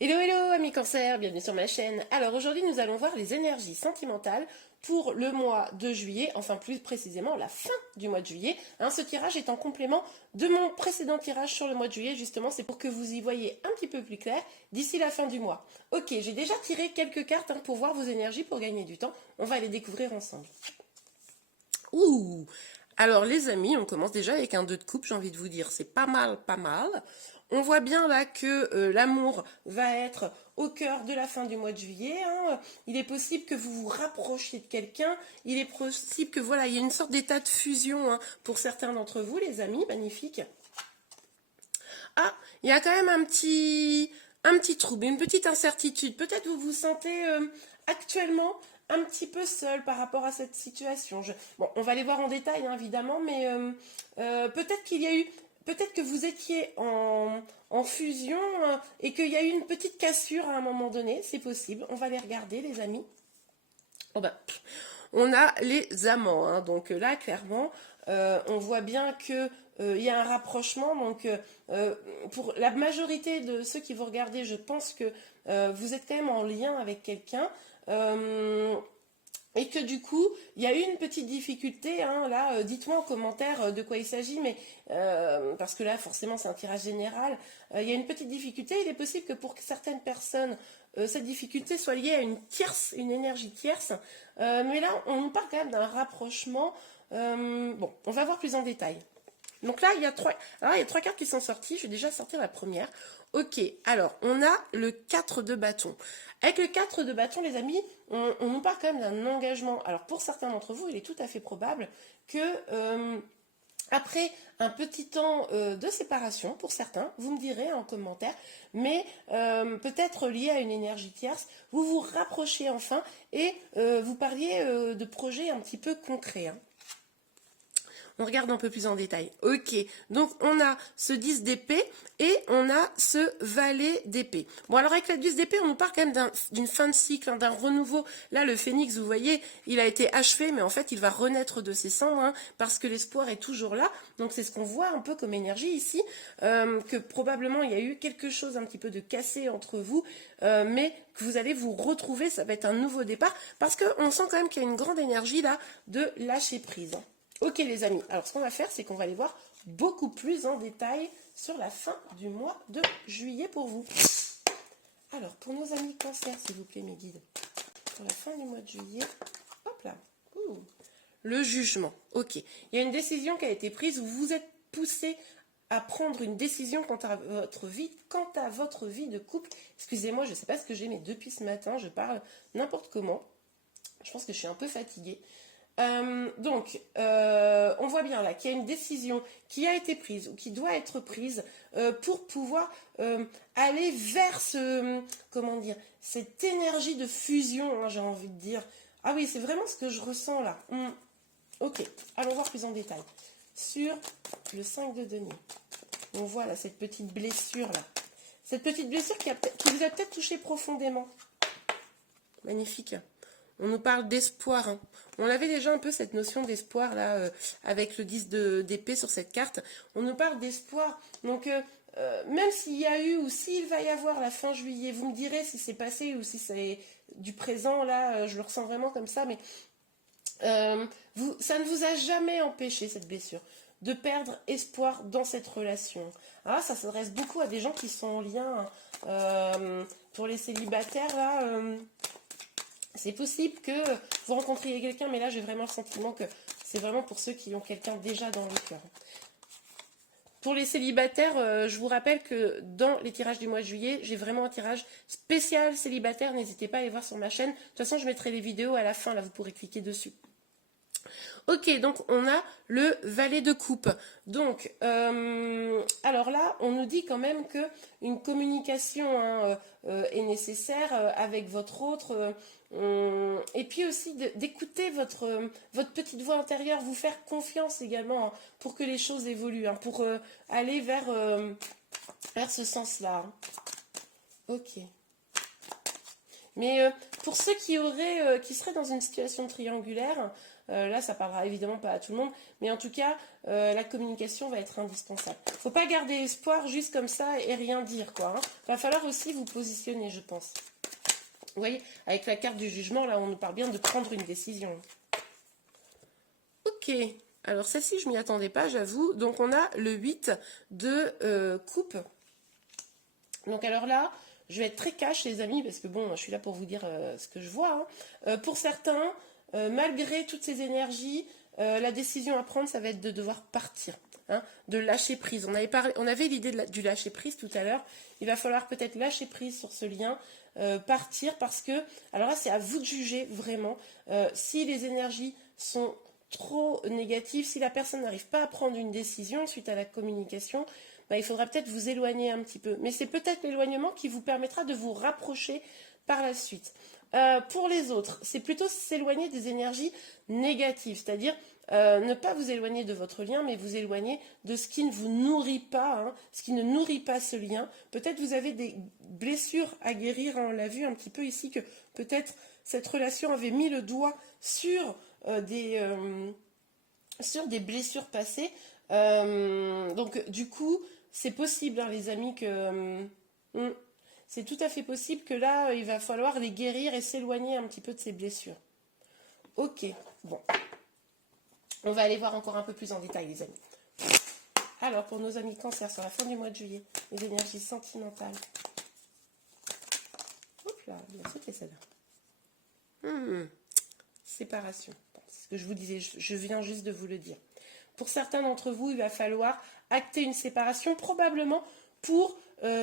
Hello hello amis cancer, bienvenue sur ma chaîne. Alors aujourd'hui nous allons voir les énergies sentimentales pour le mois de juillet, enfin plus précisément la fin du mois de juillet. Ce tirage est en complément de mon précédent tirage sur le mois de juillet, justement c'est pour que vous y voyez un petit peu plus clair d'ici la fin du mois. Ok, j'ai déjà tiré quelques cartes pour voir vos énergies pour gagner du temps, on va les découvrir ensemble. Ouh! Alors les amis, on commence déjà avec un 2 de coupe, j'ai envie de vous dire, c'est pas mal, pas mal. On voit bien là que l'amour va être au cœur de la fin du mois de juillet. Il est possible que vous vous rapprochiez de quelqu'un. Il est possible que voilà, il y ait une sorte d'état de fusion pour certains d'entre vous, les amis. Magnifique. Ah, il y a quand même un petit trouble, une petite incertitude. Peut-être vous vous sentez actuellement un petit peu seul par rapport à cette situation. Bon, on va les voir en détail, évidemment, mais peut-être qu'il y a eu, peut-être que vous étiez en fusion et qu'il y a eu une petite cassure à un moment donné. C'est possible. On va les regarder, les amis. Oh ben, on a les amants, donc là clairement on voit bien que il y a un rapprochement. Donc pour la majorité de ceux qui vous regardez, je pense que vous êtes quand même en lien avec quelqu'un. Et que du coup, il y a eu une petite difficulté, là, dites-moi en commentaire de quoi il s'agit, mais parce que là, forcément, c'est un tirage général. Il y a une petite difficulté, il est possible que pour certaines personnes, cette difficulté soit liée à une énergie tierce, mais là, on nous parle quand même d'un rapprochement. Bon, on va voir plus en détail. Donc là, il y a trois cartes qui sont sorties. Je vais déjà sortir la première. Ok, alors, on a le 4 de bâton. Avec le 4 de bâton, les amis, on nous parle quand même d'un engagement. Alors, pour certains d'entre vous, il est tout à fait probable que, après un petit temps de séparation, pour certains, vous me direz en commentaire, mais peut-être lié à une énergie tierce, vous vous rapprochez enfin et vous parliez de projets un petit peu concrets. On regarde un peu plus en détail. Ok, donc on a ce 10 d'épée et on a ce valet d'épée. Bon, alors avec la 10 d'épée, on nous parle quand même d'une fin de cycle, d'un renouveau. Là, le phénix, vous voyez, il a été achevé, mais en fait, il va renaître de ses cendres, parce que l'espoir est toujours là. Donc c'est ce qu'on voit un peu comme énergie ici, que probablement il y a eu quelque chose un petit peu de cassé entre vous, mais que vous allez vous retrouver, ça va être un nouveau départ, parce qu'on sent quand même qu'il y a une grande énergie là de lâcher prise. Ok les amis, alors ce qu'on va faire, c'est qu'on va aller voir beaucoup plus en détail sur la fin du mois de juillet pour vous. Alors, pour nos amis cancer, s'il vous plaît, mes guides, pour la fin du mois de juillet, hop là, le jugement, ok. Il y a une décision qui a été prise, vous vous êtes poussé à prendre une décision quant à votre vie de couple. Excusez-moi, je ne sais pas ce que j'ai, mais depuis ce matin, je parle n'importe comment. Je pense que je suis un peu fatiguée. Donc, on voit bien là qu'il y a une décision qui a été prise ou qui doit être prise pour pouvoir aller vers comment dire, cette énergie de fusion, j'ai envie de dire. Ah oui, c'est vraiment ce que je ressens là. Ok, allons voir plus en détail. Sur le 5 de denier, on voit là cette petite blessure là. Cette petite blessure qui vous a peut-être touché profondément. Magnifique. On nous parle d'espoir. On avait déjà un peu cette notion d'espoir là avec le 10 d'épée sur cette carte. On nous parle d'espoir. Donc même s'il y a eu ou s'il va y avoir la fin juillet, vous me direz si c'est passé ou si c'est du présent là, je le ressens vraiment comme ça, mais ça ne vous a jamais empêché cette blessure de perdre espoir dans cette relation. Ça s'adresse beaucoup à des gens qui sont en lien. Pour les célibataires là. C'est possible que vous rencontriez quelqu'un, mais là j'ai vraiment le sentiment que c'est vraiment pour ceux qui ont quelqu'un déjà dans le cœur. Pour les célibataires, je vous rappelle que dans les tirages du mois de juillet, j'ai vraiment un tirage spécial célibataire. N'hésitez pas à aller voir sur ma chaîne. De toute façon, je mettrai les vidéos à la fin, là vous pourrez cliquer dessus. Ok, donc on a le valet de coupe. Donc, alors là, on nous dit quand même que une communication est nécessaire avec votre autre. Et puis aussi d'écouter votre petite voix intérieure, vous faire confiance également pour que les choses évoluent, pour aller vers ce sens-là. Ok. Mais pour ceux qui seraient dans une situation triangulaire, là, ça parlera évidemment pas à tout le monde, mais en tout cas, la communication va être indispensable. Faut pas garder espoir juste comme ça et rien dire, quoi. Hein. Va falloir aussi vous positionner, je pense. Vous voyez, avec la carte du jugement, là, on nous parle bien de prendre une décision. Ok, alors celle-ci, je m'y attendais pas, j'avoue. Donc, on a le 8 de coupe. Donc, alors là, je vais être très cash, les amis, parce que bon, je suis là pour vous dire ce que je vois. Hein. Pour certains, malgré toutes ces énergies, la décision à prendre, ça va être de devoir partir. Hein, de lâcher prise. On avait l'idée du lâcher prise tout à l'heure. Il va falloir peut-être lâcher prise sur ce lien, partir parce que, alors là c'est à vous de juger vraiment, si les énergies sont trop négatives, si la personne n'arrive pas à prendre une décision suite à la communication, bah, il faudra peut-être vous éloigner un petit peu. Mais c'est peut-être l'éloignement qui vous permettra de vous rapprocher par la suite. Pour les autres, c'est plutôt s'éloigner des énergies négatives, c'est-à-dire ne pas vous éloigner de votre lien, mais vous éloigner de ce qui ne vous nourrit pas, hein, ce qui ne nourrit pas ce lien. Peut-être vous avez des blessures à guérir, hein, on l'a vu un petit peu ici, que peut-être cette relation avait mis le doigt sur des blessures passées. Donc du coup, c'est possible, hein, les amis, que... c'est tout à fait possible que là, il va falloir les guérir et s'éloigner un petit peu de ces blessures. Ok, bon. On va aller voir encore un peu plus en détail, les amis. Alors, pour nos amis cancer, sur la fin du mois de juillet, les énergies sentimentales. Hop là, bien sauté celle-là. Séparation. Bon, c'est ce que je vous disais, je viens juste de vous le dire. Pour certains d'entre vous, il va falloir acter une séparation, probablement pour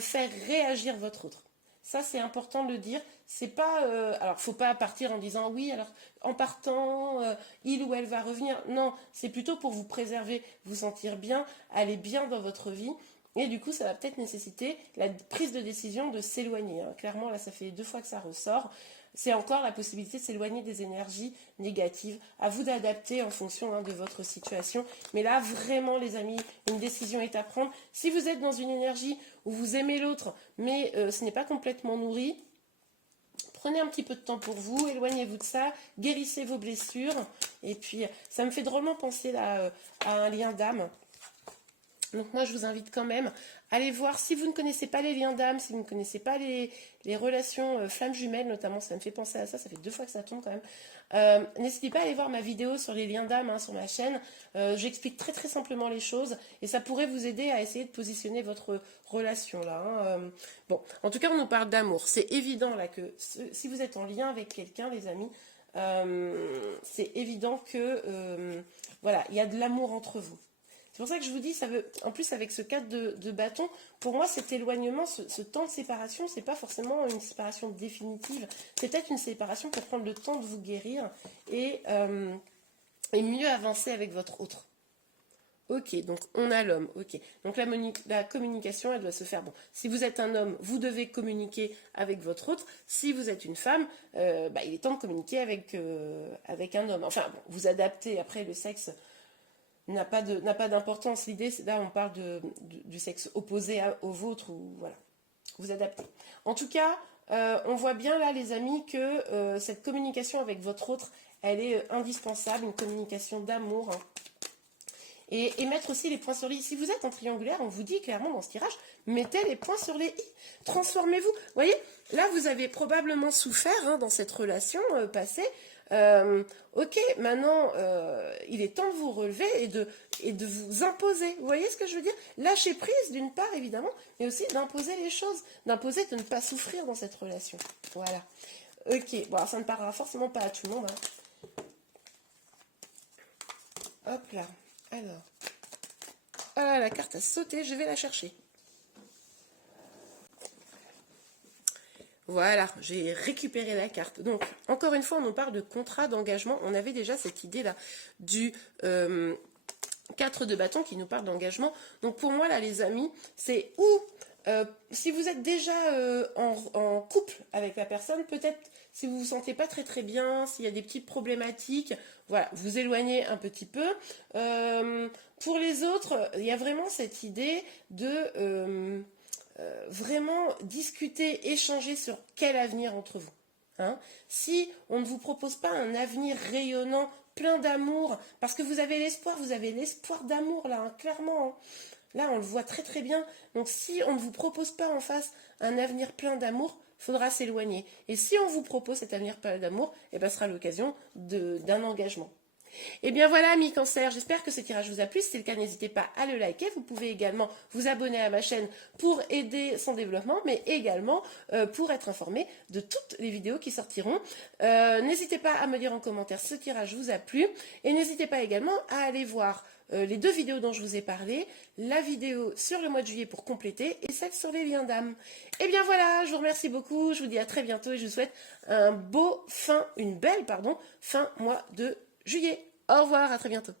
faire réagir votre autre. Ça, c'est important de le dire. C'est pas, alors, faut pas partir en disant oui, alors en partant, il ou elle va revenir. Non, c'est plutôt pour vous préserver, vous sentir bien, aller bien dans votre vie. Et du coup, ça va peut-être nécessiter la prise de décision de s'éloigner. Hein. Clairement, là, ça fait 2 fois que ça ressort. C'est encore la possibilité de s'éloigner des énergies négatives. À vous d'adapter en fonction de votre situation. Mais là, vraiment, les amis, une décision est à prendre. Si vous êtes dans une énergie où vous aimez l'autre, mais ce n'est pas complètement nourri, prenez un petit peu de temps pour vous, éloignez-vous de ça, guérissez vos blessures. Et puis, ça me fait drôlement penser là, à un lien d'âme. Donc moi, je vous invite quand même à aller voir, si vous ne connaissez pas les liens d'âme, si vous ne connaissez pas les relations flammes jumelles, notamment, ça me fait penser à ça, ça fait 2 fois que ça tombe quand même. N'hésitez pas à aller voir ma vidéo sur les liens d'âme sur ma chaîne. J'explique très très simplement les choses et ça pourrait vous aider à essayer de positionner votre relation là. Hein. Bon, en tout cas, on nous parle d'amour. C'est évident là que si vous êtes en lien avec quelqu'un, les amis, c'est évident que voilà, il y a de l'amour entre vous. C'est pour ça que je vous dis, en plus avec ce cadre de bâton, pour moi cet éloignement, ce temps de séparation, c'est pas forcément une séparation définitive, c'est peut-être une séparation pour prendre le temps de vous guérir et mieux avancer avec votre autre. Ok, donc on a l'homme, ok. Donc la communication, elle doit se faire, bon, si vous êtes un homme, vous devez communiquer avec votre autre, si vous êtes une femme, il est temps de communiquer avec un homme. Enfin, bon, vous adaptez, après le sexe n'a pas d'importance. L'idée, c'est là, on parle du sexe opposé au vôtre, ou voilà, vous adaptez. En tout cas, on voit bien là, les amis, que cette communication avec votre autre, elle est indispensable, une communication d'amour. Hein. Et mettre aussi les points sur les i. Si vous êtes en triangulaire, on vous dit clairement dans ce tirage, mettez les points sur les i. Transformez-vous. Vous voyez, là, vous avez probablement souffert dans cette relation passée. Ok, maintenant, il est temps de vous relever et de vous imposer. Vous voyez ce que je veux dire? Lâcher prise, d'une part, évidemment, mais aussi d'imposer les choses, d'imposer de ne pas souffrir dans cette relation. Voilà. Ok, bon, alors, ça ne parlera forcément pas à tout le monde. Hein. Hop là. Alors. Ah, la carte a sauté, je vais la chercher. Voilà, j'ai récupéré la carte. Donc, encore une fois, on nous parle de contrat d'engagement. On avait déjà cette idée-là du 4 de bâton qui nous parle d'engagement. Donc, pour moi, là, les amis, c'est si vous êtes déjà en couple avec la personne, peut-être si vous vous sentez pas très très bien, s'il y a des petites problématiques, voilà, vous éloignez un petit peu. Pour les autres, il y a vraiment cette idée de... vraiment discuter, échanger sur quel avenir entre vous. hein, si on ne vous propose pas un avenir rayonnant, plein d'amour, parce que vous avez l'espoir d'amour là, hein, clairement. Hein. Là, on le voit très très bien. Donc si on ne vous propose pas en face un avenir plein d'amour, il faudra s'éloigner. Et si on vous propose cet avenir plein d'amour, eh ben, ce sera l'occasion d'un engagement. Et bien voilà, amis Cancer, j'espère que ce tirage vous a plu. Si c'est le cas, n'hésitez pas à le liker. Vous pouvez également vous abonner à ma chaîne pour aider son développement, mais également pour être informé de toutes les vidéos qui sortiront. N'hésitez pas à me dire en commentaire si ce tirage vous a plu. Et n'hésitez pas également à aller voir les 2 vidéos dont je vous ai parlé, la vidéo sur le mois de juillet pour compléter et celle sur les liens d'âme. Et bien voilà, je vous remercie beaucoup, je vous dis à très bientôt et je vous souhaite une belle fin mois de juillet. Au revoir, à très bientôt.